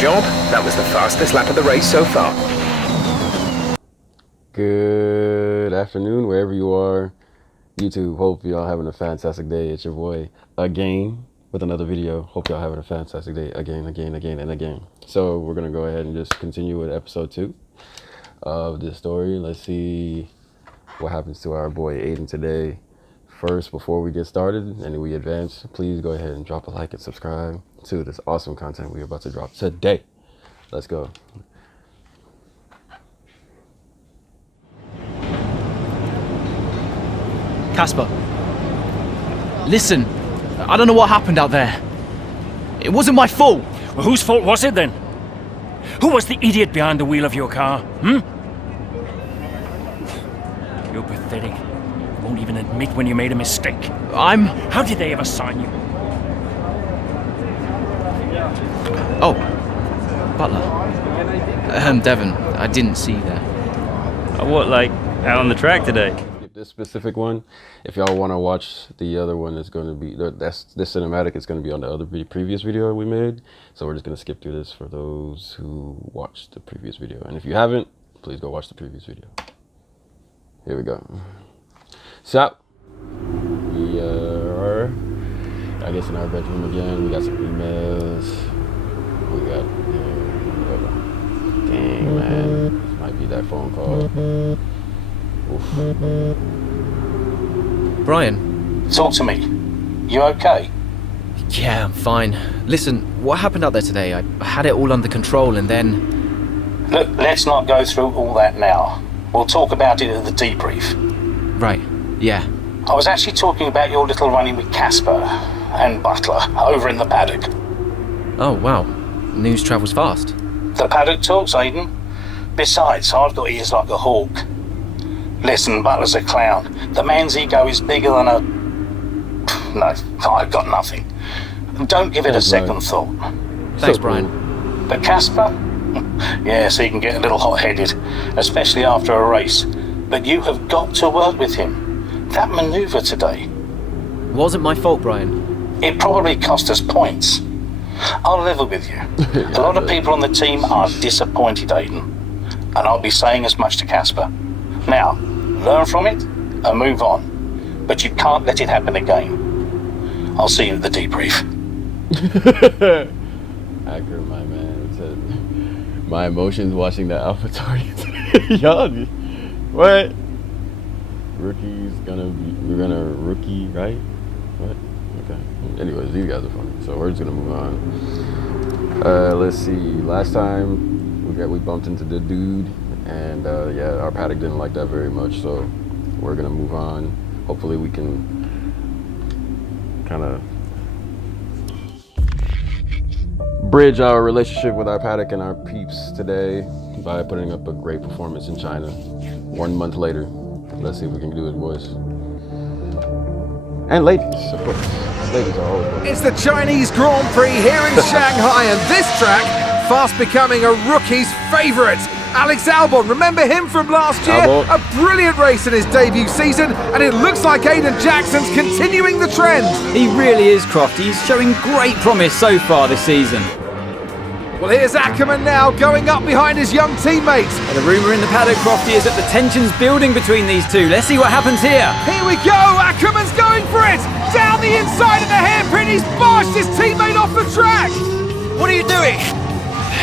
job. That was the fastest lap of the race so far. Good afternoon, wherever you are. YouTube, hope y'all having a fantastic day. It's your boy again with another video. Hope y'all having a fantastic day again. So we're gonna go ahead and just continue with episode 2 of this story. Let's see what happens to our boy Aiden today. First, before we get started and we advance, please go ahead and drop a like and subscribe to this awesome content we're about to drop today. Let's go. Casper, listen, I don't know what happened out there. It wasn't my fault. Well, whose fault was it then? Who was the idiot behind the wheel of your car, You're pathetic. You won't even admit when you made a mistake. How did they ever sign you? Oh, Butler. Devon, I didn't see you there. What, like, out on the track today? This specific one, if y'all want to watch the other one, it's going to be this cinematic is going to be on the other previous video we made, so we're just going to skip through this for those who watched the previous video, and if you haven't, please go watch the previous video. Here we go. So we are, I guess, in our bedroom again. We got some emails. We got dang, man, this might be that phone call. Brian. Talk to me. You okay? Yeah, I'm fine. Listen, what happened out there today? I had it all under control and then... Look, let's not go through all that now. We'll talk about it at the debrief. Right, yeah. I was actually talking about your little run-in with Casper and Butler over in the paddock. Oh, wow. News travels fast. The paddock talks, Aiden. Besides, I've got ears like a hawk. Listen, Butler's a clown. The man's ego is bigger than a... No, I've got nothing. Don't give it a second thought. Thanks, Brian. But Casper? Yes, he can get a little hot-headed, especially after a race. But you have got to work with him. That manoeuvre today... Wasn't my fault, Brian. It probably cost us points. I'll level with you. Yeah, a lot of people on the team are disappointed, Aiden. And I'll be saying as much to Casper. Now, learn from it and move on. But you can't let it happen again. I'll see you at the debrief. Accurate, my man. Said, my emotions watching the AlphaTauri. Y'all, what? We're gonna rookie, right? What? Okay. Anyways, these guys are funny. So we're just gonna move on. Let's see. Last time we bumped into the dude, and yeah, our paddock didn't like that very much. So we're gonna move on. Hopefully, we can kind of bridge our relationship with our paddock and our peeps today by putting up a great performance in China 1 month later. Let's see if we can do it, boys. And ladies, of course. Ladies are always welcome. It's the Chinese Grand Prix here in Shanghai, and this track fast becoming a rookie's favourite. Alex Albon, remember him from last year? Albon. A brilliant race in his debut season, and it looks like Aiden Jackson's continuing the trend. He really is, Croft. He's showing great promise so far this season. Well, here's Ackerman now, going up behind his young teammates. And the rumour in the paddock, Crofty, is that the tension's building between these two. Let's see what happens here. Here we go, Ackerman's going for it! Down the inside of the hairpin, he's bashed his teammate off the track! What are you doing?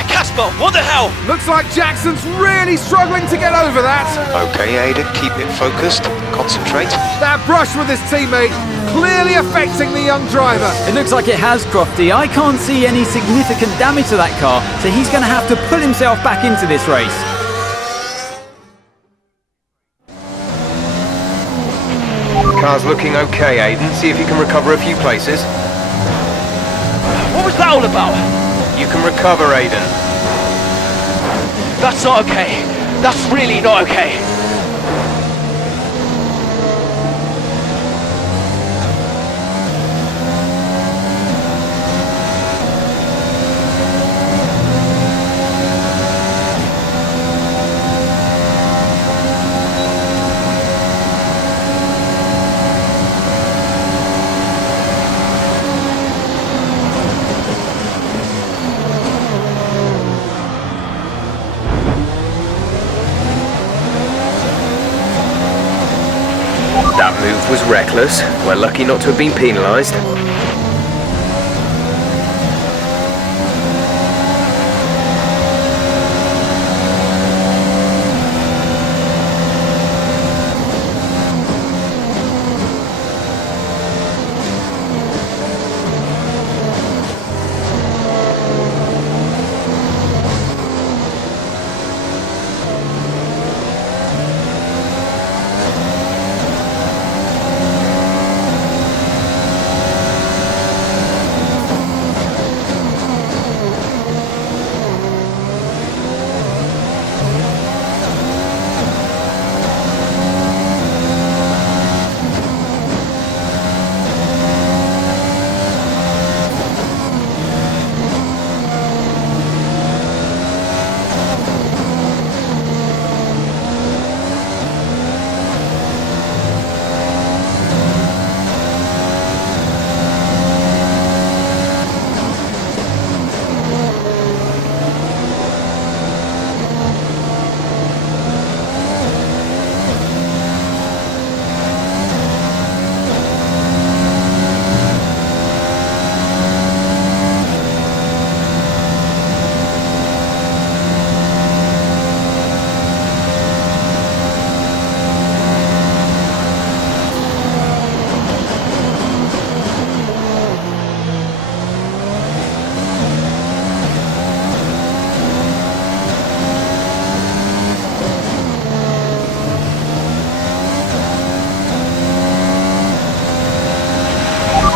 Casper, what the hell? Looks like Jackson's really struggling to get over that. Okay, Aiden, keep it focused. Concentrate. That brush with his teammate clearly affecting the young driver. It looks like it has, Crofty. I can't see any significant damage to that car, so he's going to have to pull himself back into this race. Car's looking okay, Aiden. See if you can recover a few places. What was that all about? You can recover, Aiden. That's not okay. That's really not okay. reckless. We're lucky not to have been penalised.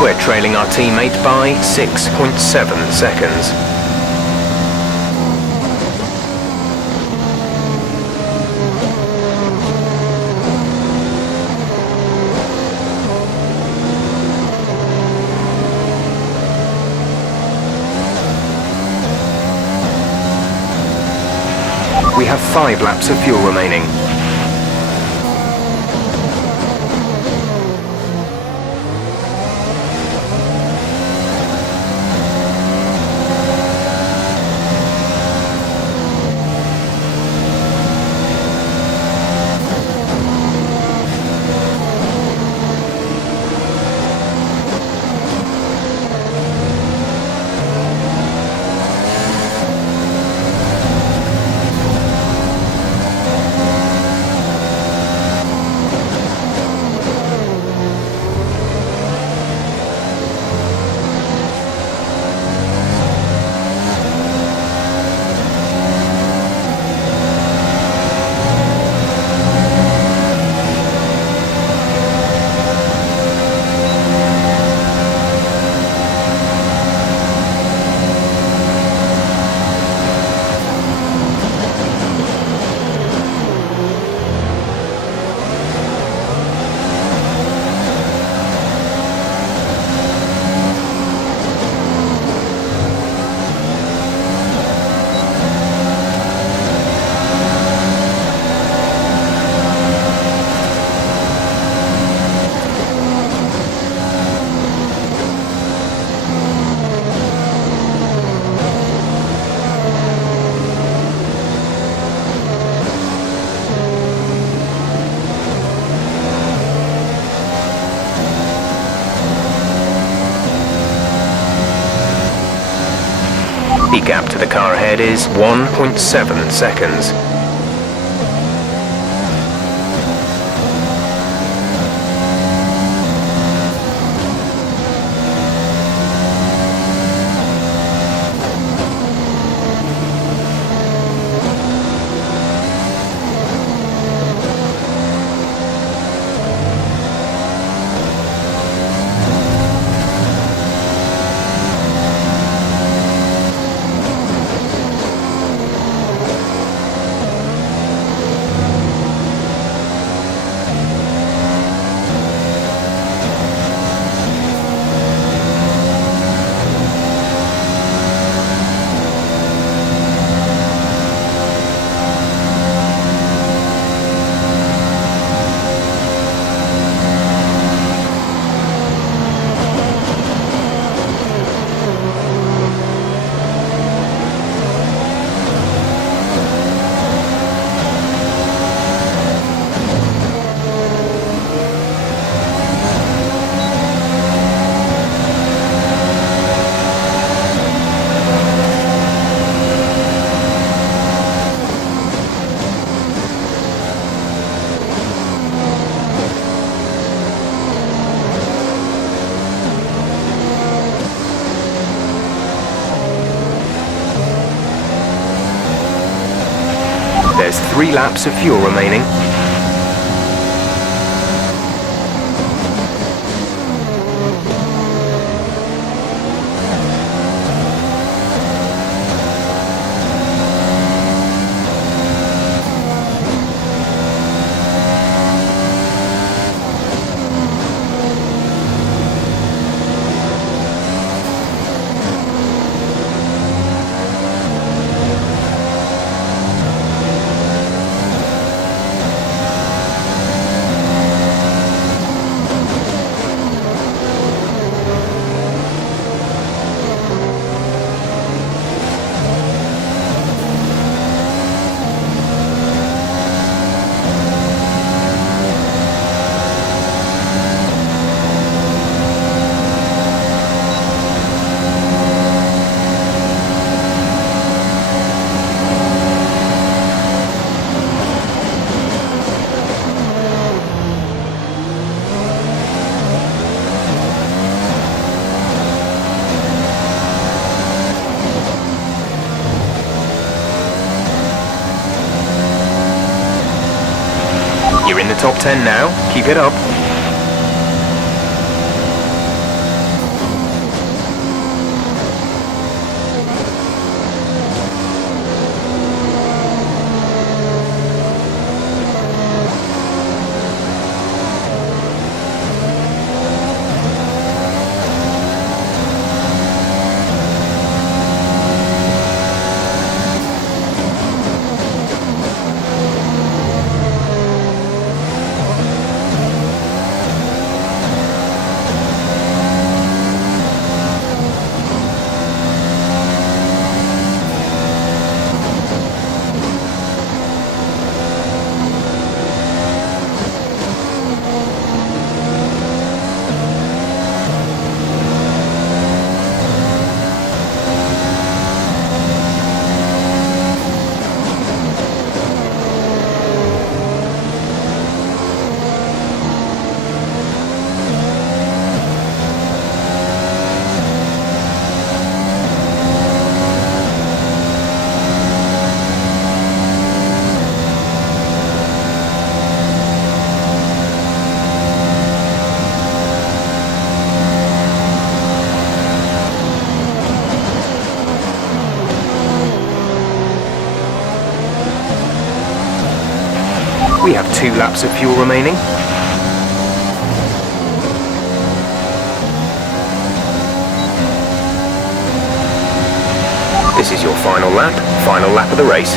We're trailing our teammate by 6.7 seconds. We have 5 laps of fuel remaining. The gap to the car ahead is 1.7 seconds. There's 3 laps of fuel remaining. You're in the top 10 now. Keep it up. We have 2 laps of fuel remaining. This is your final lap of the race.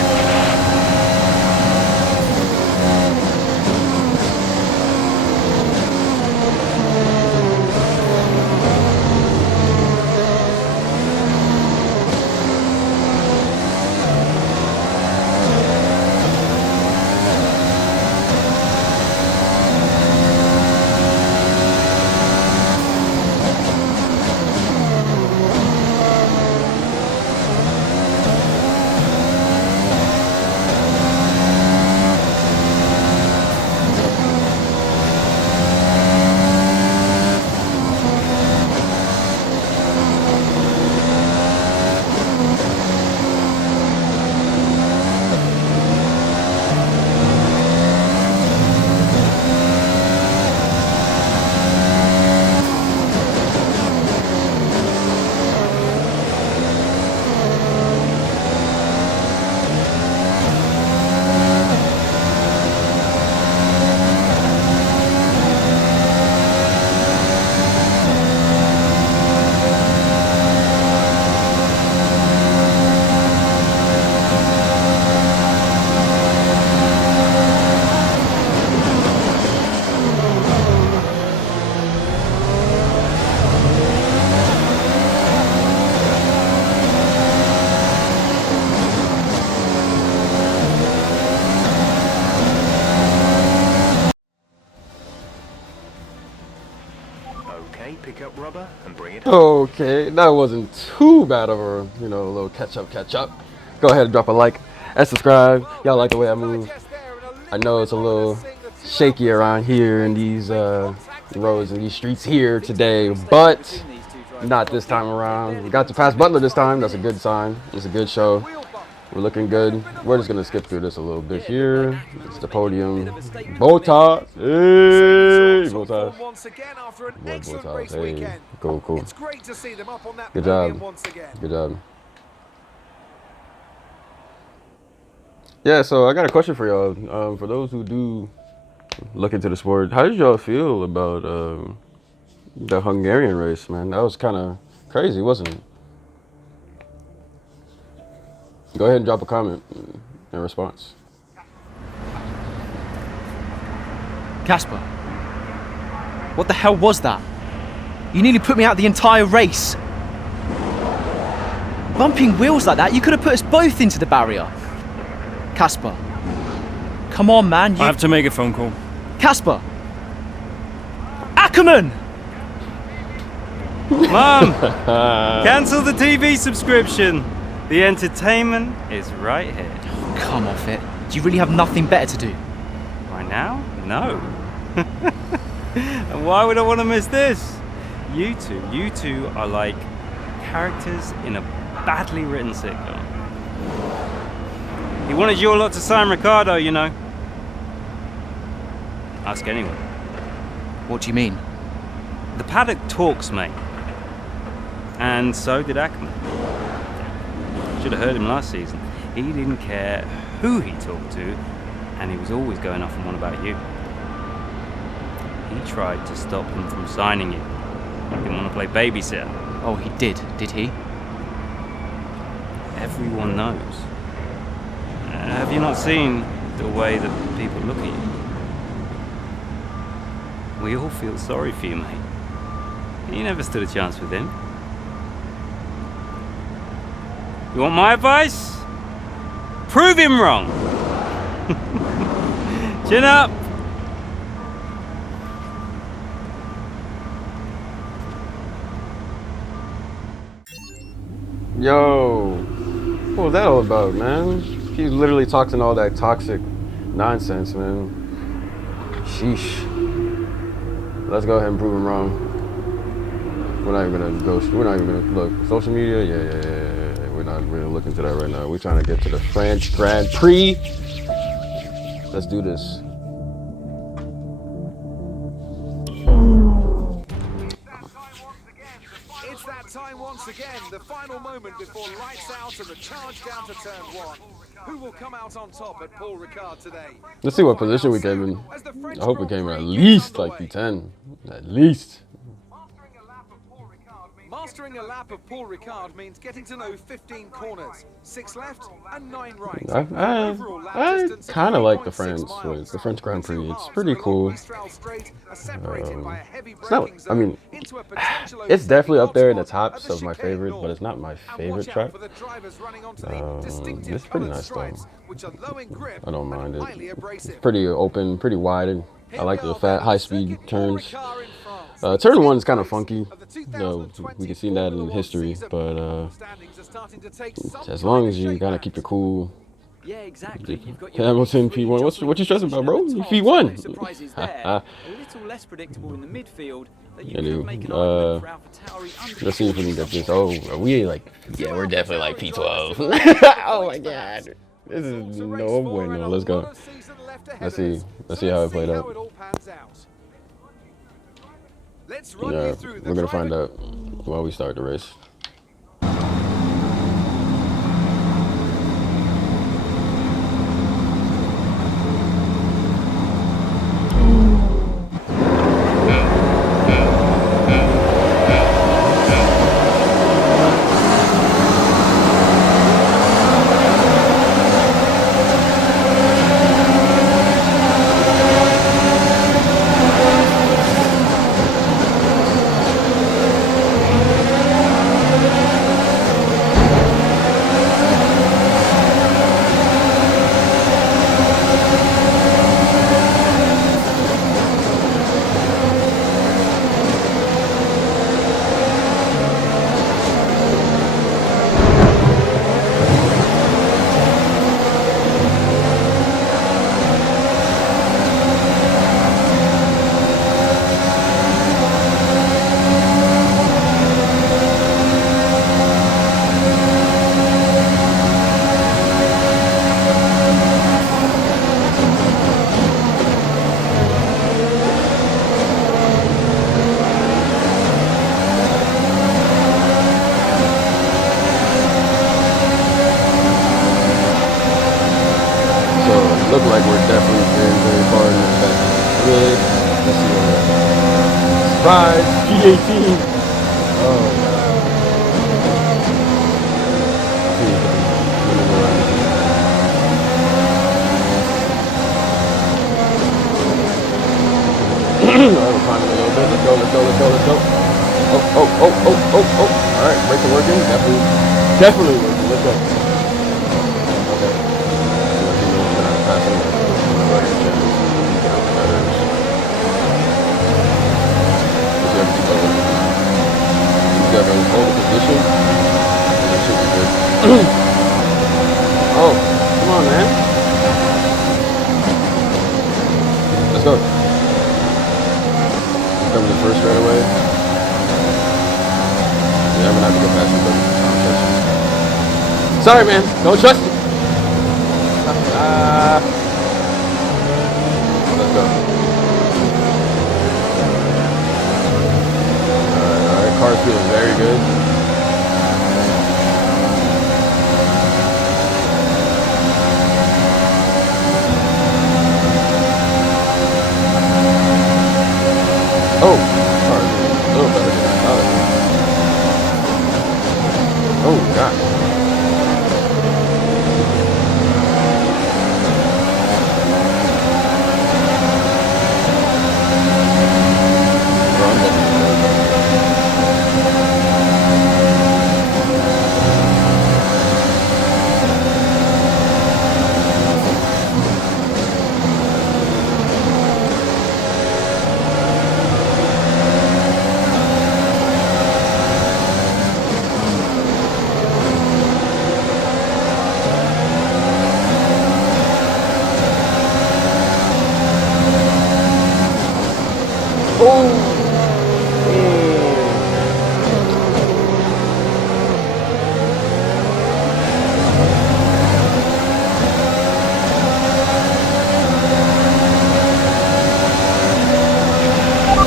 Okay, pick up rubber and bring it up. Okay, that wasn't too bad of a, little catch up. Go ahead and drop a like and subscribe. Y'all like the way I move. I know it's a little shaky around here in these roads and these streets here today, but not this time around. We got to pass Butler this time. That's a good sign. It's a good show. We're looking good. We're just gonna skip through this a little bit here. It's the podium. Bottas. Hey, Bottas. Once again after an Boy, excellent Bottas. race Hey, weekend. cool. It's great to see them up on that Good podium job. once again. Good job. Yeah, so I got a question for y'all. For those who do look into the sport, how did y'all feel about the Hungarian race, man? That was kind of crazy, wasn't it? Go ahead and drop a comment in response. Casper, what the hell was that? You nearly put me out the entire race. Bumping wheels like that, you could have put us both into the barrier. Casper, come on, man. I have to make a phone call. Casper! Ackerman! Mom! Cancel the TV subscription. The entertainment is right here. Oh, come off it. Do you really have nothing better to do? Right now? No. And why would I want to miss this? You two are like characters in a badly written sitcom. He wanted your lot to sign Ricardo, you know. Ask anyone. What do you mean? The paddock talks, mate. And so did Ackerman. Should have heard him last season. He didn't care who he talked to, and he was always going off on one about you. He tried to stop them from signing you. He didn't want to play babysitter. Oh, he did he? Everyone knows. Have you not seen the way that people look at you? We all feel sorry for you, mate. You never stood a chance with him. You want my advice? Prove him wrong. Chin up. Yo, what was that all about, man? He literally talks in all that toxic nonsense, man. Sheesh. Let's go ahead and prove him wrong. We're not even gonna look. Social media, yeah. We're not really looking to that right now. We're trying to get to the French Grand Prix. Let's do this. It's that time once again, the final moment before lights out and the charge down to turn one. Who will come out on top at Paul Ricard today? Let's see what position we came in. I hope we came in at least like P10. At least. Mastering a lap of Paul Ricard means getting to know 15 corners, 6 left and 9 right. I kind of like the French Grand Prix. It's pretty cool. It's not, I mean, it's definitely up there in the tops of my favorite, but it's not my favorite track. It's pretty nice though. I don't mind it. It's pretty open, pretty wide. I like the high-speed turns. Turn 1 is kind of funky. We can see that in history, but as long as you gotta keep it cool. Yeah, exactly. You've got Hamilton P1. What you stressing about, bro? P1. Surprises there. A little less predictable in the midfield. That you could make an argument for AlphaTauri. Let's see if we can get this. Oh, are we like? Yeah, we're definitely like P12. Oh my God, this is no bueno. Let's go. Let's see how it played out. Yeah, we're gonna find out while we start the race. Surprise! G18! Oh, Alright, we're climbing a little bit. Let's go, let's go, let's go, let's go. Oh. Alright, brakes are working. Definitely working. Let's go. Okay. Hold the position. That should be good. Oh, come on, man. Let's go. Coming in first right away. Yeah, I'm gonna have to go past him, but I don't trust you. Sorry, man. Don't trust you. Let's go. Alright. Car's feeling very good. Oh, car's a little better than I thought it was. Oh, God.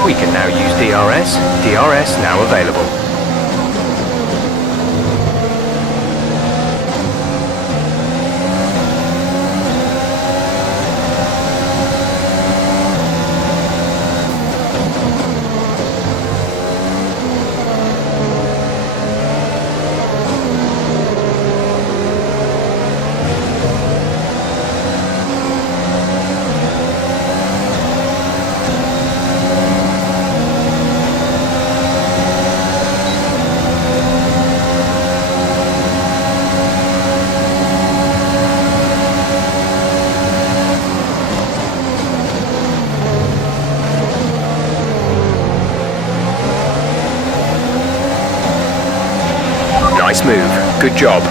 We can now use DRS. DRS now available. Nice move. Good job.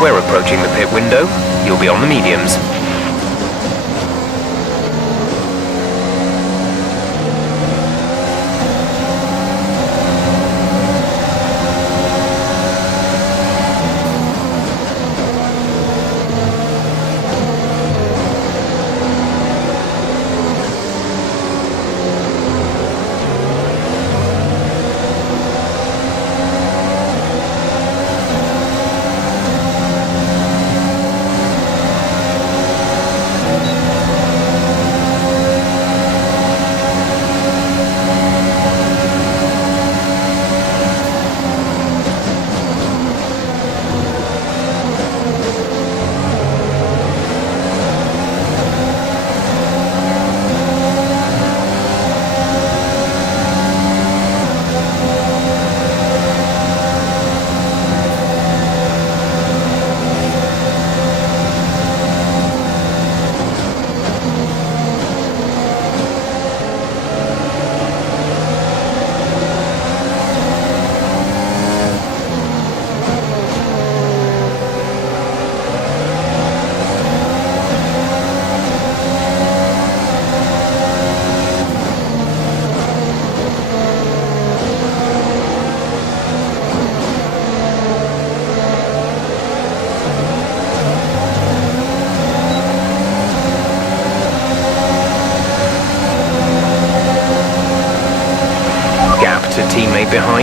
We're approaching the pit window. You'll be on the mediums.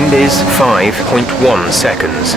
Behind is 5.1 seconds.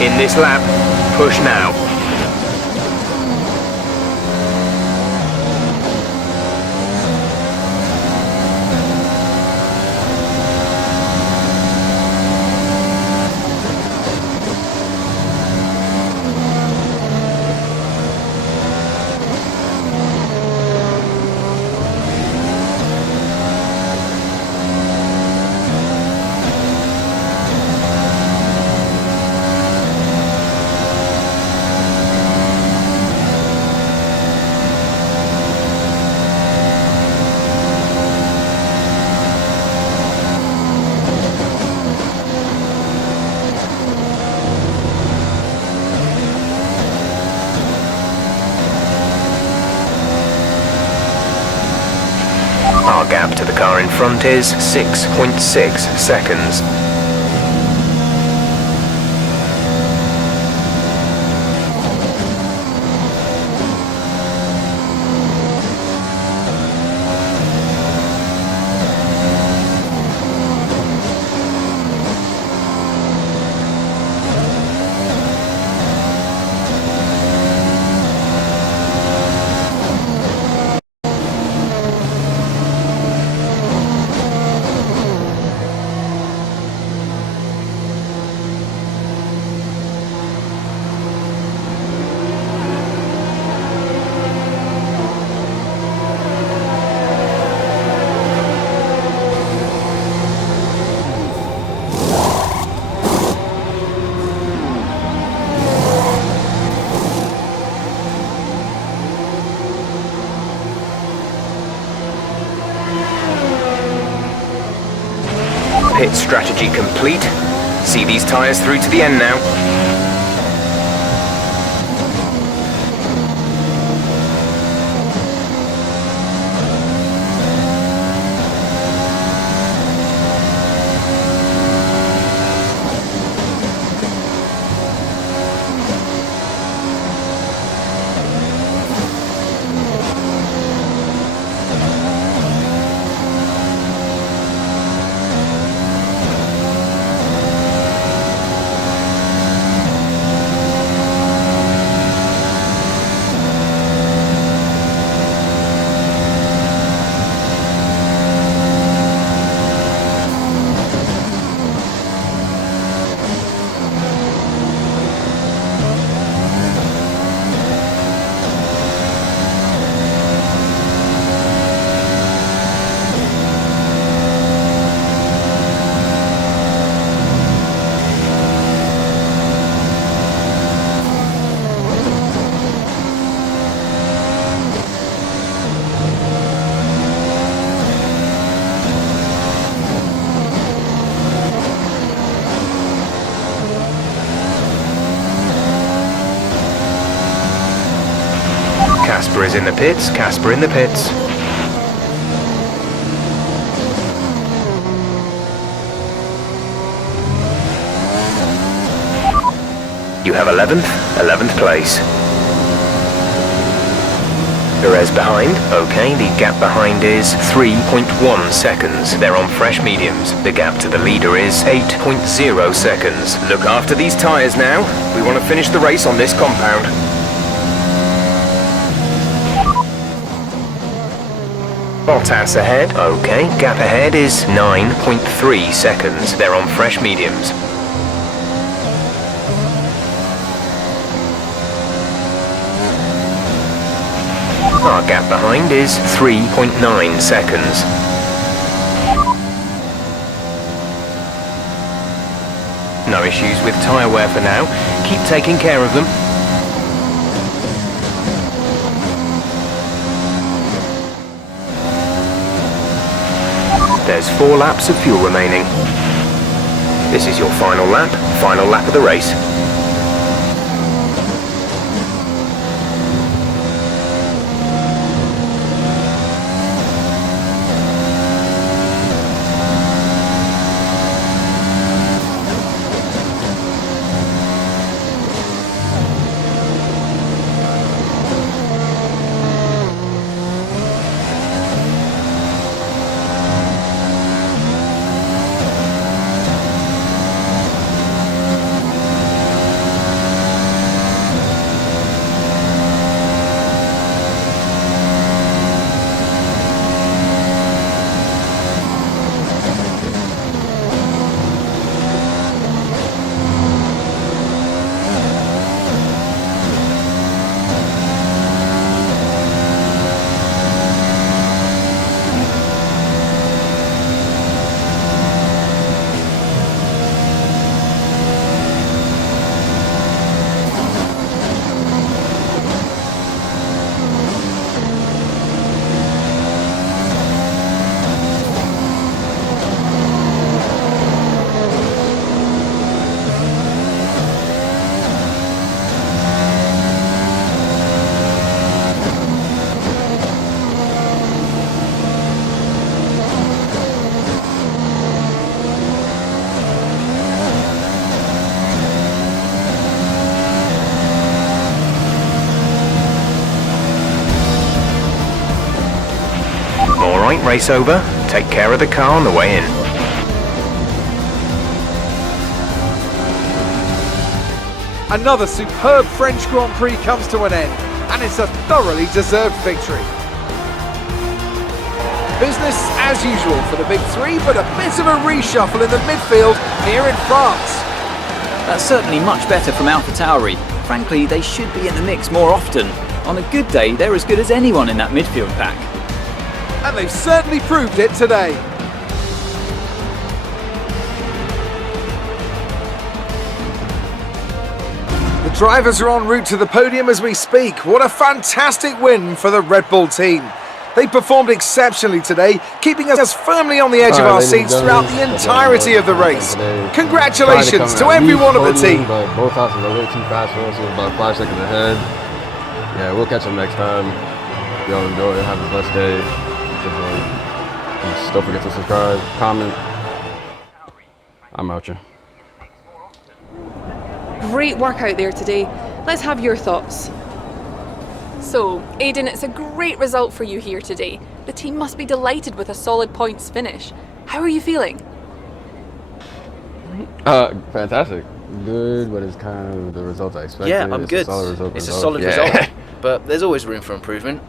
In this lap, push now. Our gap to the car in front is 6.6 seconds. Pit strategy complete. See these tyres through to the end now. Casper is in the pits, Casper in the pits. You have 11th place. Perez behind. Okay, the gap behind is 3.1 seconds. They're on fresh mediums. The gap to the leader is 8.0 seconds. Look after these tyres now. We want to finish the race on this compound. Bottas ahead. Okay, gap ahead is 9.3 seconds. They're on fresh mediums. Our gap behind is 3.9 seconds. No issues with tyre wear for now. Keep taking care of them. There's 4 laps of fuel remaining. This is your final lap of the race. Alright, race over. Take care of the car on the way in. Another superb French Grand Prix comes to an end, and it's a thoroughly deserved victory. Business as usual for the big three, but a bit of a reshuffle in the midfield here in France. That's certainly much better from AlphaTauri. Frankly, they should be in the mix more often. On a good day, they're as good as anyone in that midfield pack. And they've certainly proved it today. The drivers are en route to the podium as we speak. What a fantastic win for the Red Bull team. They performed exceptionally today, keeping us firmly on the edge of our seats throughout the entirety of the race. Congratulations to everyone on the team. But both houses were a little too fast for us. It was about 5 seconds ahead. Yeah, we'll catch them next time. Y'all enjoy it. Have a blessed day. Just don't forget to subscribe, comment. I'm out here. Great work out there today. Let's have your thoughts. So, Aiden, it's a great result for you here today. The team must be delighted with a solid points finish. How are you feeling? Fantastic. Good, but it's kind of the result I expected. Yeah, I'm good. It's a solid result, but there's always room for improvement.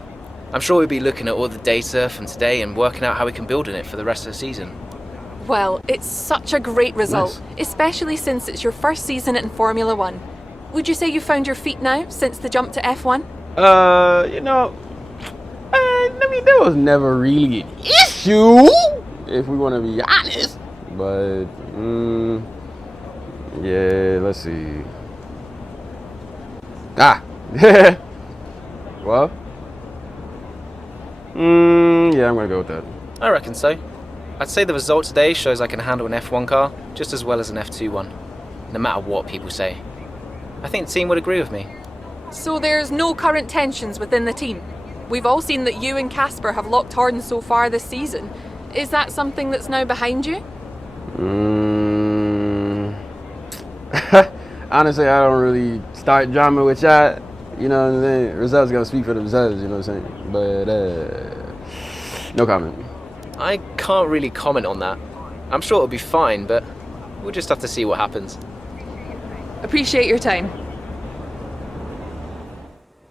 I'm sure we'll be looking at all the data from today and working out how we can build on it for the rest of the season. Well, it's such a great result, especially since it's your first season in Formula 1. Would you say you found your feet now since the jump to F1? There was never really an issue, if we want to be honest. But, yeah, let's see. Well, yeah, I'm going to go with that. I reckon so. I'd say the result today shows I can handle an F1 car just as well as an F2 one, no matter what people say. I think the team would agree with me. So there's no current tensions within the team? We've all seen that you and Casper have locked horns so far this season. Is that something that's now behind you? honestly, I don't really start drama with y'all. You know what I'm saying? Results gonna speak for themselves, you know what I'm saying? But, no comment. I can't really comment on that. I'm sure it'll be fine, but we'll just have to see what happens. Appreciate your time.